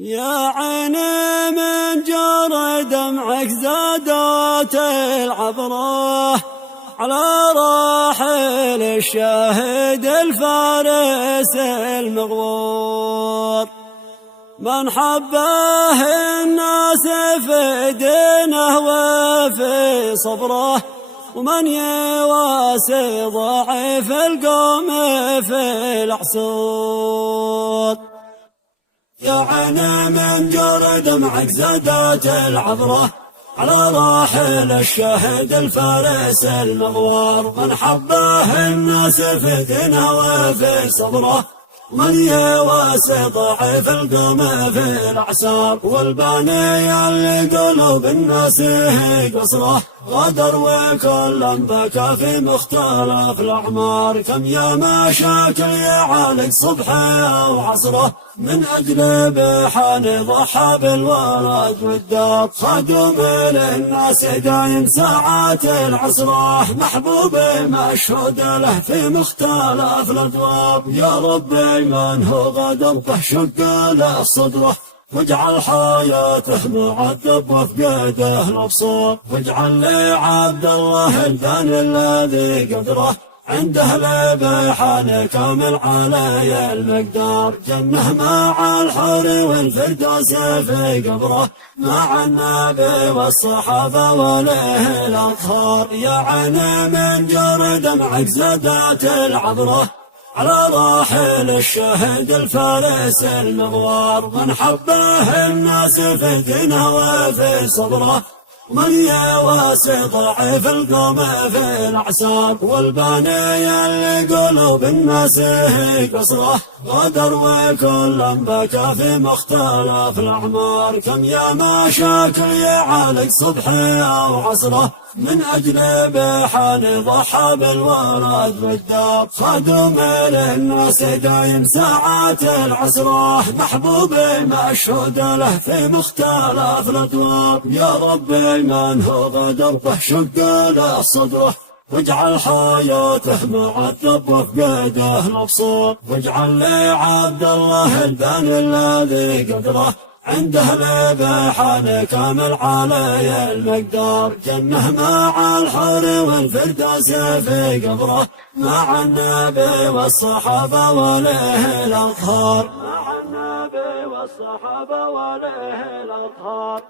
يا عيني من جرى دمعك زادت العبرة على راحل الشاهد الفارس المغوار، من حبه الناس في دينه وفي صبره، ومن يواسي ضعيف القوم في العصور. يا عيني من جرى دمعك زادت العبرة على راحل الشاهد الفارس المغوار، من حبه الناس في دينه وفي صبره، من يواسي ضعيف القوم في الأعسار. والباني اللي قلوب الناس قصره غدر وكل بكى في مختلف الأعمار، كم يا مشاكل يعالج صبحه وعصره، من أجل بحان ضحى بالولد والدار. خدوم للناس دايم ساعات العصره، محبوب مشهود له في مختلف الأدوار. يا ربي من هو غدر شق له صدره، واجعل حياته معذب وفقده الابصار. واجعل لعبد الله الثاني الذي قدره عنده لبحان كامل علي المقدار، جنه مع الحور والفردوس في قبره، مع النبي والصحابه وله الاطهار. يا عيني من جرى دمعك زادت العبره على راحل الشاهد الفارس المغوار، من حبه الناس في دينه وفي صبره، من يواسي ضعيف القوم في الأعسار. والباني اللي قلوب الناس قصره غدر وكل بكى في مختلف الأعمار، كم يا مشاكل يعالج صبحه وعصره، من أجل بحان ضحى بالولد والدار. خدوم للناس دايم ساعات العسره، محبوب مشهود له في مختلف الأدوار. يا ربي من هو غدر شق له صدره، واجعل حياته معذب وفقده الابصار. واجعل لعبد الله الثاني الذي قدره عنده لبحان كامل علي المقدار، جنه مع الحور والفردوس في قبره، مع النبي والصحابه وله الاطهار. مع النبي والصحابه وله الاطهار.